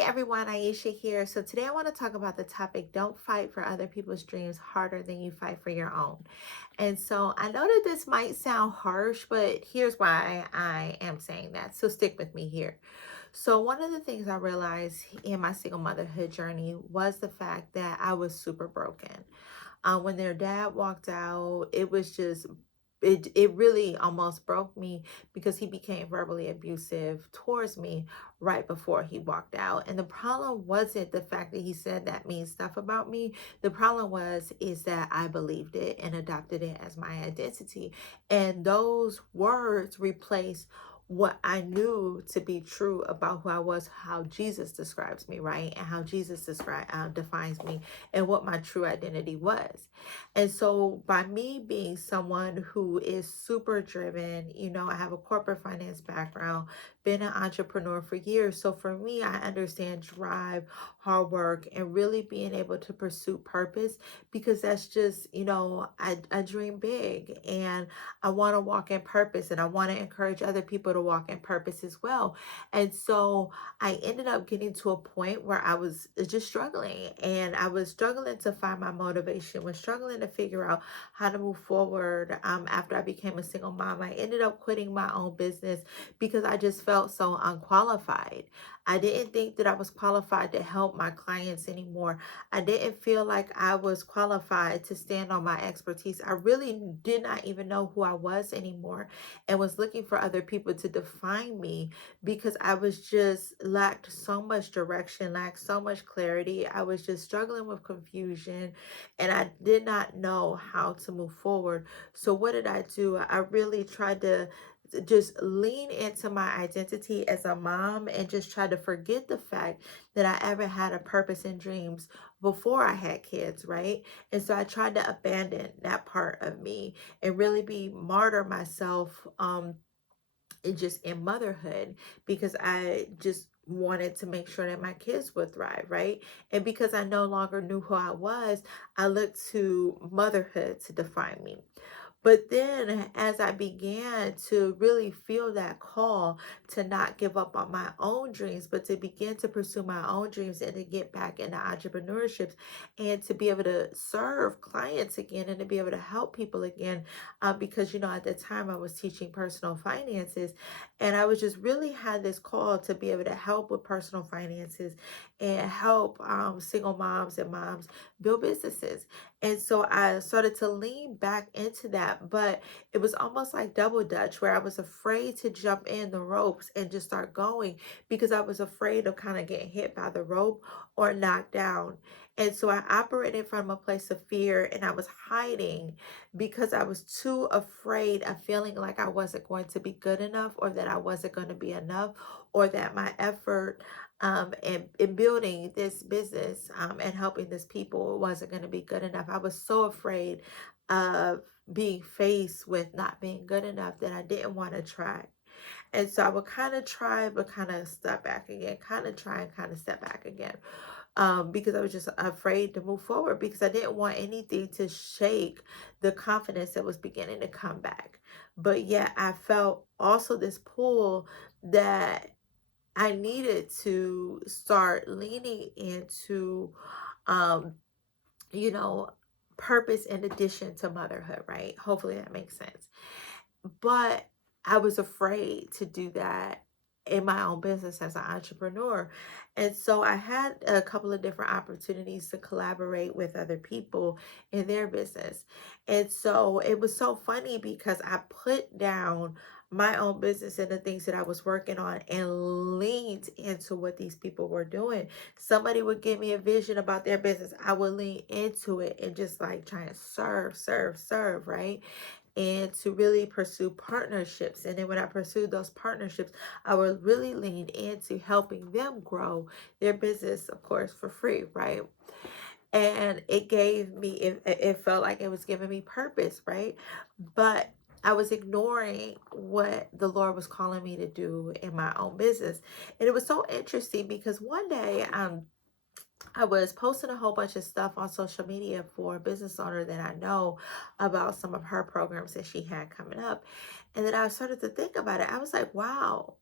Hey everyone, Aisha here. So today I want to talk about the topic, don't fight for other people's dreams harder than you fight for your own. And so I know that this might sound harsh, but here's why I am saying that. So stick with me here. So one of the things I realized in my single motherhood journey was the fact that I was super broken. When their dad walked out, it was just it really almost broke me because he became verbally abusive towards me right before he walked out. And the problem wasn't the fact that he said that mean stuff about me. The problem is that I believed it and adopted it as my identity. And those words replaced what I knew to be true about who I was, how Jesus describes me, right? And how Jesus defines me and what my true identity was. And so by me being someone who is super driven, I have a corporate finance background, been an entrepreneur for years. So for me, I understand drive, hard work, and really being able to pursue purpose because that's just, I dream big and I want to walk in purpose and I want to encourage other people to walk in purpose as well. And so I ended up getting to a point where I was just struggling and I was struggling to find my motivation, was struggling to figure out how to move forward after I became a single mom. I ended up quitting my own business because I just felt so unqualified. I didn't think that I was qualified to help my clients anymore. I didn't feel like I was qualified to stand on my expertise. I really did not even know who I was anymore and was looking for other people to define me because I was just lacked so much direction, lacked so much clarity. I was just struggling with confusion and I did not know how to move forward. So what did I do? I really tried to just lean into my identity as a mom and just try to forget the fact that I ever had a purpose and dreams before I had kids, right? And so I tried to abandon that part of me and really be martyr myself just in motherhood because I just wanted to make sure that my kids would thrive, right? And because I no longer knew who I was, I looked to motherhood to define me. But then, as I began to really feel that call to not give up on my own dreams, but to begin to pursue my own dreams and to get back into entrepreneurship and to be able to serve clients again and to be able to help people again, because, at the time I was teaching personal finances and I was just really had this call to be able to help with personal finances and help single moms and moms build businesses. And so I started to lean back into that, but it was almost like double dutch where I was afraid to jump in the ropes and just start going because I was afraid of kind of getting hit by the rope or knocked down. And so I operated from a place of fear and I was hiding because I was too afraid of feeling like I wasn't going to be good enough or that I wasn't going to be enough or that my effort in building this business and helping this people wasn't going to be good enough. I was so afraid of being faced with not being good enough that I didn't want to try. And so I would kind of try, but kind of step back again, kind of try and kind of step back again because I was just afraid to move forward because I didn't want anything to shake the confidence that was beginning to come back. But yet I felt also this pull that I needed to start leaning into, um, you know, purpose in addition to motherhood, right? Hopefully that makes sense. But I was afraid to do that in my own business as an entrepreneur. And so I had a couple of different opportunities to collaborate with other people in their business. And so it was so funny because I put down my own business and the things that I was working on and leaned into what these people were doing. Somebody would give me a vision about their business. I would lean into it and just like try and serve, right? And to really pursue partnerships. And then when I pursued those partnerships, I would really lean into helping them grow their business, of course, for free, right? And it gave me, it felt like it was giving me purpose, right? But I was ignoring what the Lord was calling me to do in my own business. And it was so interesting because one day, I was posting a whole bunch of stuff on social media for a business owner that I know about some of her programs that she had coming up. And then I started to think about it. I was like, wow,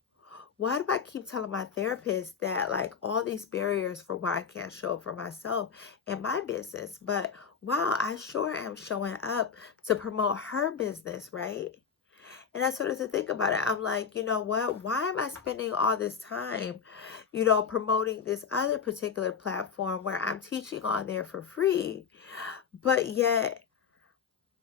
why do I keep telling my therapist that like all these barriers for why I can't show up for myself in my business? But wow, I sure am showing up to promote her business, right? And I started to think about it. I'm like, you know what? Why am I spending all this time, promoting this other particular platform where I'm teaching on there for free, but yet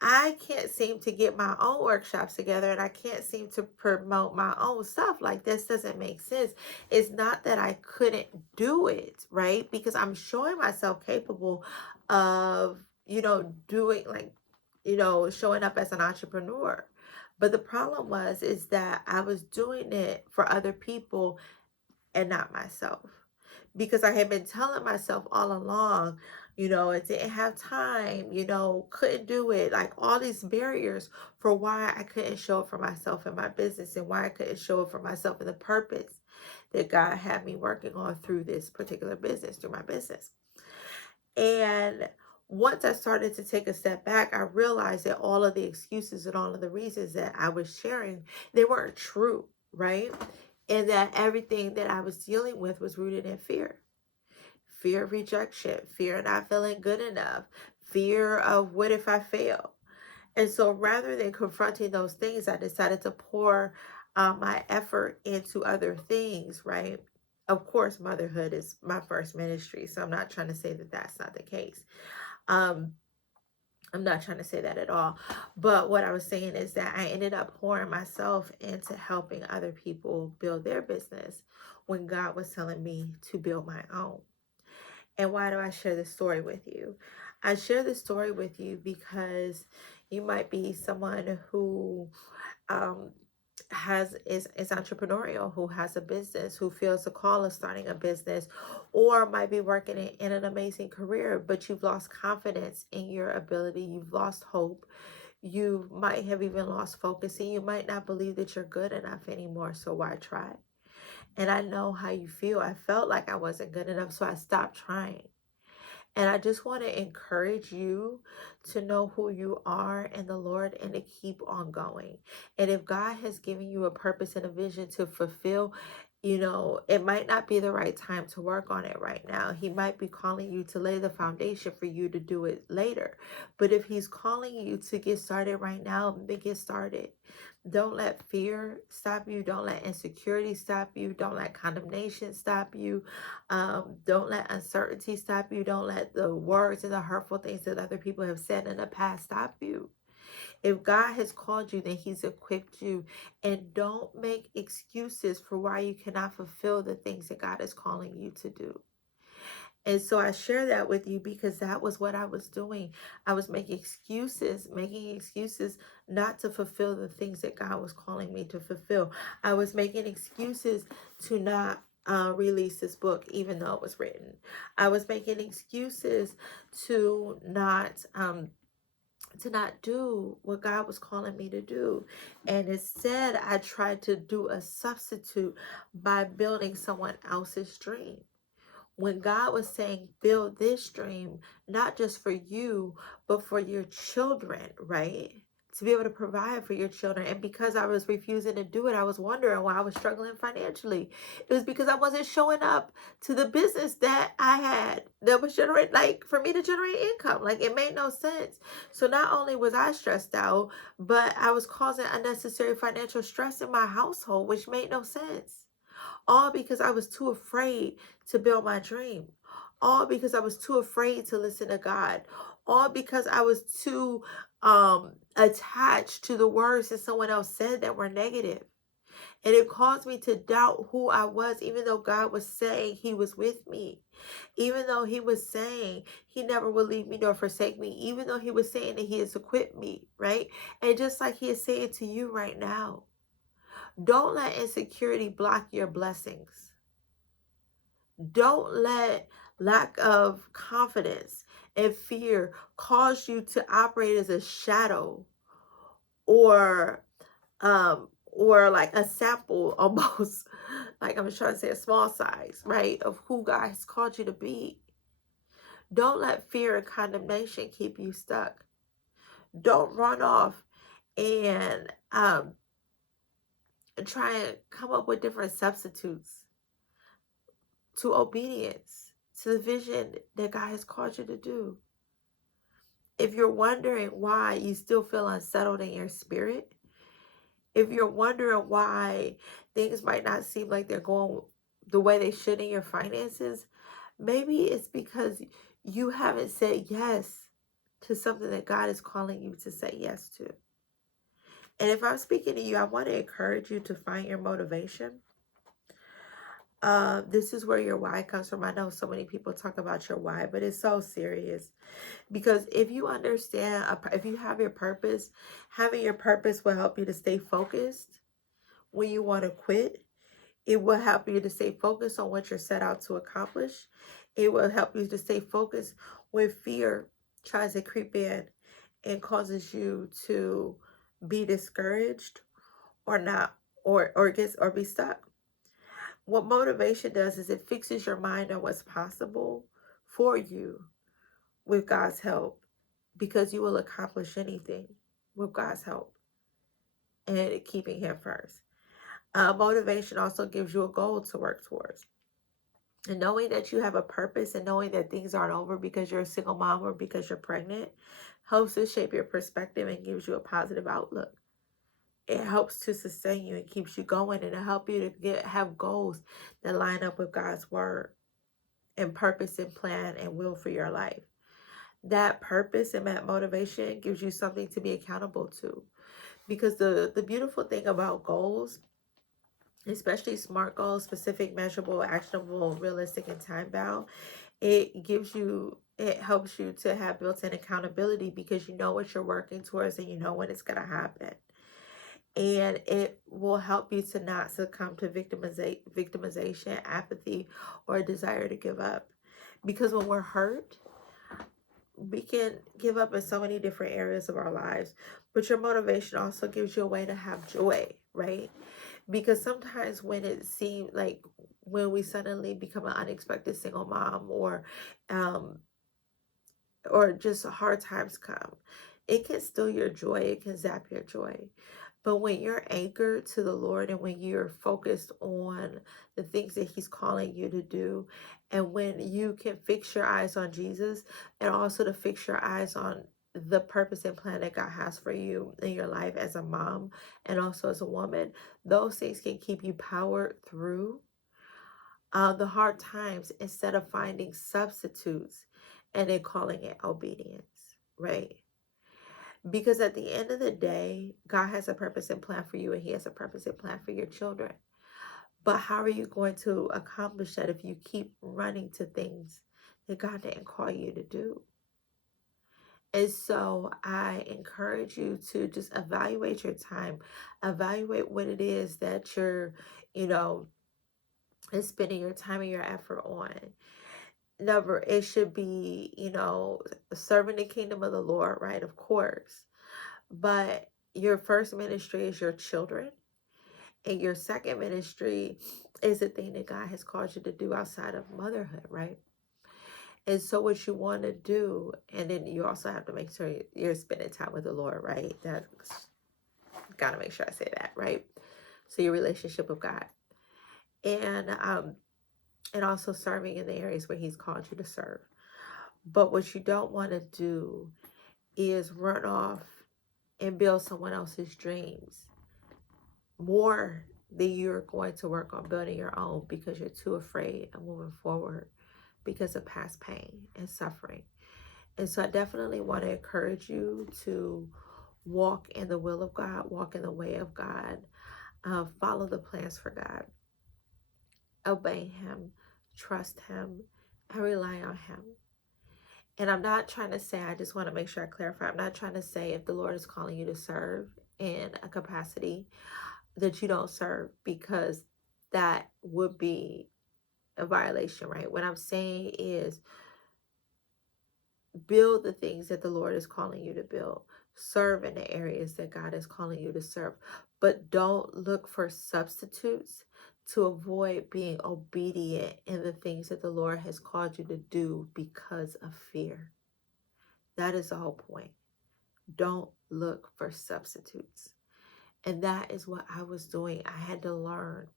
I can't seem to get my own workshops together and I can't seem to promote my own stuff. Like, this doesn't make sense. It's not that I couldn't do it, right? Because I'm showing myself capable of, doing like, showing up as an entrepreneur. But the problem is that I was doing it for other people and not myself, because I had been telling myself all along, I didn't have time, couldn't do it, like all these barriers for why I couldn't show up for myself in my business and why I couldn't show up for myself in the purpose that God had me working on through this particular business, through my business. And once I started to take a step back, I realized that all of the excuses and all of the reasons that I was sharing, they weren't true, right? And that everything that I was dealing with was rooted in fear. Fear of rejection, fear of not feeling good enough, fear of what if I fail. And so rather than confronting those things, I decided to pour my effort into other things, right? Of course, motherhood is my first ministry. So I'm not trying to say that that's not the case. Um, I'm not trying to say that at all. But what I was saying is that I ended up pouring myself into helping other people build their business when God was telling me to build my own. And why do I share this story with you? I share this story with you because you might be someone who um, is entrepreneurial, who has a business, who feels the call of starting a business, or might be working in an amazing career, but you've lost confidence in your ability. You've lost hope. You might have even lost focus, and you might not believe that you're good enough anymore. So why try? And I know how you feel. I felt like I wasn't good enough, so I stopped trying. And I just want to encourage you to know who you are in the Lord and to keep on going. And if God has given you a purpose and a vision to fulfill, it might not be the right time to work on it right now. He might be calling you to lay the foundation for you to do it later. But if He's calling you to get started right now, then get started. Don't let fear stop you. Don't let insecurity stop you. Don't let condemnation stop you. Don't let uncertainty stop you. Don't let the words and the hurtful things that other people have said in the past stop you. If God has called you, then He's equipped you. And don't make excuses for why you cannot fulfill the things that God is calling you to do. And so I share that with you because that was what I was doing. I was making excuses not to fulfill the things that God was calling me to fulfill. I was making excuses to not release this book, even though it was written. I was making excuses to not do what God was calling me to do. And instead, I tried to do a substitute by building someone else's dream, when God was saying, build this dream, not just for you, but for your children, right? To be able to provide for your children. And because I was refusing to do it, I was wondering why I was struggling financially. It was because I wasn't showing up to the business that I had that was generate, like, for me to generate income. Like, it made no sense. So not only was I stressed out, but I was causing unnecessary financial stress in my household, which made no sense. All because I was too afraid to build my dream. All because I was too afraid to listen to God. All because I was too attached to the words that someone else said that were negative. And it caused me to doubt who I was, even though God was saying He was with me. Even though He was saying He never will leave me nor forsake me. Even though He was saying that He has equipped me, right? And just like He is saying to you right now, don't let insecurity block your blessings. Don't let lack of confidence and fear cause you to operate as a shadow, or like a sample almost, like I'm trying to say a small size, right, of who God has called you to be. Don't let fear and condemnation keep you stuck. Don't run off and and try and come up with different substitutes to obedience, to the vision that God has called you to do. If you're wondering why you still feel unsettled in your spirit, if you're wondering why things might not seem like they're going the way they should in your finances, maybe it's because you haven't said yes to something that God is calling you to say yes to. And if I'm speaking to you, I want to encourage you to find your motivation. This is where your why comes from. I know so many people talk about your why, but it's so serious. Because if you understand, if you have your purpose, having your purpose will help you to stay focused when you want to quit. It will help you to stay focused on what you're set out to accomplish. It will help you to stay focused when fear tries to creep in and causes you to be discouraged or not, or be stuck. What motivation does is it fixes your mind on what's possible for you with God's help, because you will accomplish anything with God's help and keeping Him first. Motivation also gives you a goal to work towards. And knowing that you have a purpose and knowing that things aren't over because you're a single mom or because you're pregnant helps to shape your perspective and gives you a positive outlook. It helps to sustain you and keeps you going, and it helps you to have goals that line up with God's word and purpose and plan and will for your life. That purpose and that motivation gives you something to be accountable to. Because the beautiful thing about goals, especially SMART goals, specific, measurable, actionable, realistic, and time bound, it helps you to have built-in accountability because you know what you're working towards and you know when it's going to happen. And it will help you to not succumb to victimization, apathy, or a desire to give up. Because when we're hurt, we can give up in so many different areas of our lives. But your motivation also gives you a way to have joy, right? Because sometimes when it seems like when we suddenly become an unexpected single mom, um, or just hard times come, it can steal your joy, it can zap your joy. But when you're anchored to the Lord and when you're focused on the things that He's calling you to do, and when you can fix your eyes on Jesus and also to fix your eyes on the purpose and plan that God has for you in your life as a mom and also as a woman, those things can keep you powered through the hard times instead of finding substitutes and then calling it obedience, right? Because at the end of the day, God has a purpose and plan for you, and He has a purpose and plan for your children. But how are you going to accomplish that if you keep running to things that God didn't call you to do? And so I encourage you to just evaluate your time, evaluate what it is that you're, you know, spending your time and your effort on. Number, it should be, serving the kingdom of the Lord, right? Of course. But your first ministry is your children, and your second ministry is the thing that God has called you to do outside of motherhood, right? And so what you want to do, and then you also have to make sure you're spending time with the Lord, right? That's got to make sure I say that, right? So your relationship with God, and also serving in the areas where He's called you to serve. But what you don't want to do is run off and build someone else's dreams more than you're going to work on building your own, because you're too afraid of moving forward because of past pain and suffering. And so I definitely want to encourage you to walk in the will of God, walk in the way of God, follow the plans for God, obey Him, trust Him, and rely on Him. And I'm not trying to say, I just want to make sure I clarify, I'm not trying to say if the Lord is calling you to serve in a capacity that you don't serve, because that would be a violation, right? What I'm saying is build the things that the Lord is calling you to build. Serve in the areas that God is calling you to serve. But don't look for substitutes to avoid being obedient in the things that the Lord has called you to do because of fear. That is the whole point. Don't look for substitutes. And that is what I was doing. I had to learn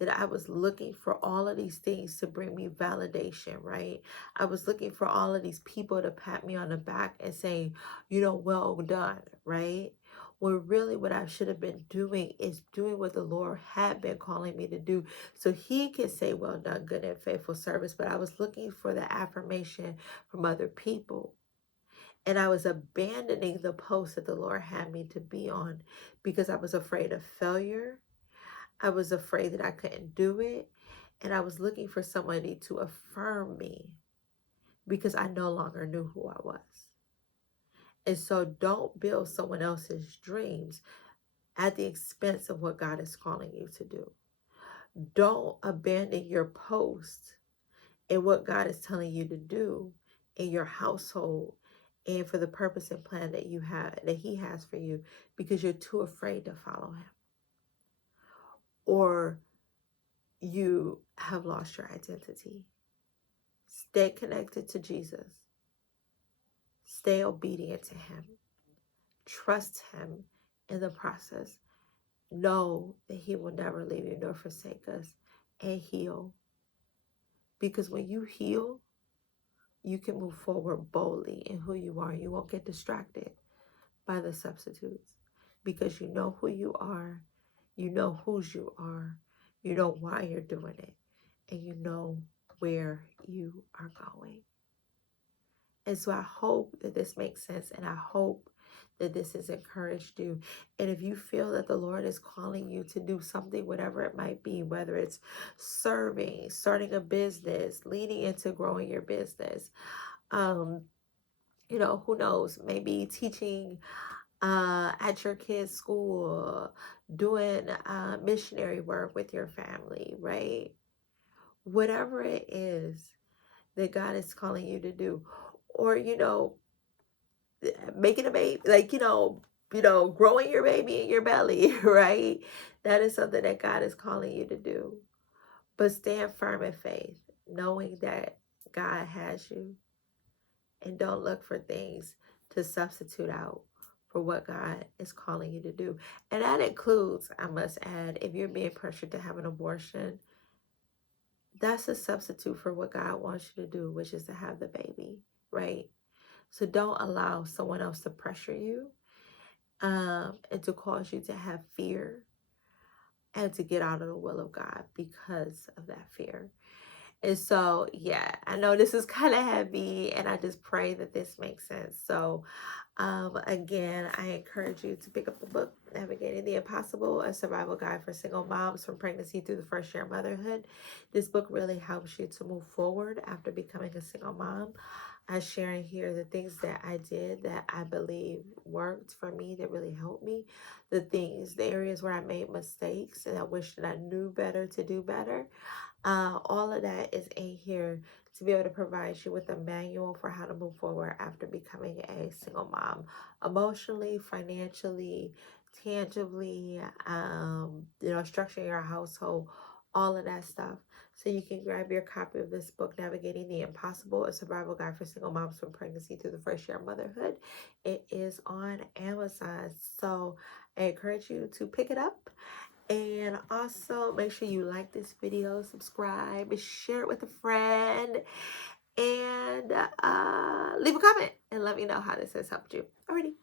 that I was looking for all of these things to bring me validation, right? I was looking for all of these people to pat me on the back and say, well done, right? When really what I should have been doing is doing what the Lord had been calling me to do so He can say, well done, good and faithful service. But I was looking for the affirmation from other people. And I was abandoning the post that the Lord had me to be on because I was afraid of failure. I was afraid that I couldn't do it. And I was looking for somebody to affirm me because I no longer knew who I was. And so don't build someone else's dreams at the expense of what God is calling you to do. Don't abandon your post and what God is telling you to do in your household and for the purpose and plan that you have, that He has for you, because you're too afraid to follow Him, or you have lost your identity. Stay connected to Jesus. Stay obedient to Him. Trust Him in the process. Know that He will never leave you nor forsake us. And heal. Because when you heal, you can move forward boldly in who you are. You won't get distracted by the substitutes because you know who you are. You know whose you are. You know why you're doing it. And you know where you are going. And so I hope that this makes sense, and I hope that this has encouraged you. And if you feel that the Lord is calling you to do something, whatever it might be, whether it's serving, starting a business, leading into growing your business, who knows, maybe teaching at your kids' school, doing missionary work with your family, right? Whatever it is that God is calling you to do, or making a baby, like growing your baby in your belly, right? That is something that God is calling you to do. But stand firm in faith, knowing that God has you, and don't look for things to substitute out for what God is calling you to do. And that includes, I must add, if you're being pressured to have an abortion, that's a substitute for what God wants you to do, which is to have the baby, right? So don't allow someone else to pressure you, and to cause you to have fear and to get out of the will of God because of that fear. And so, yeah, I know this is kind of heavy, and I just pray that this makes sense. So, again, I encourage you to pick up the book, Navigating the Impossible, a survival guide for single moms from pregnancy through the first year of motherhood. This book really helps you to move forward after becoming a single mom. I'm sharing here the things that I did that I believe worked for me, that really helped me. The areas where I made mistakes and I wish that I knew better to do better. All of that is in here to be able to provide you with a manual for how to move forward after becoming a single mom, emotionally, financially, tangibly, structuring your household, all of that stuff. So you can grab your copy of this book, Navigating the Impossible, a survival guide for single moms from pregnancy through the first year of motherhood. It is on Amazon. So I encourage you to pick it up. And also make sure you like this video, subscribe, share it with a friend, and leave a comment and let me know how this has helped you. Alrighty.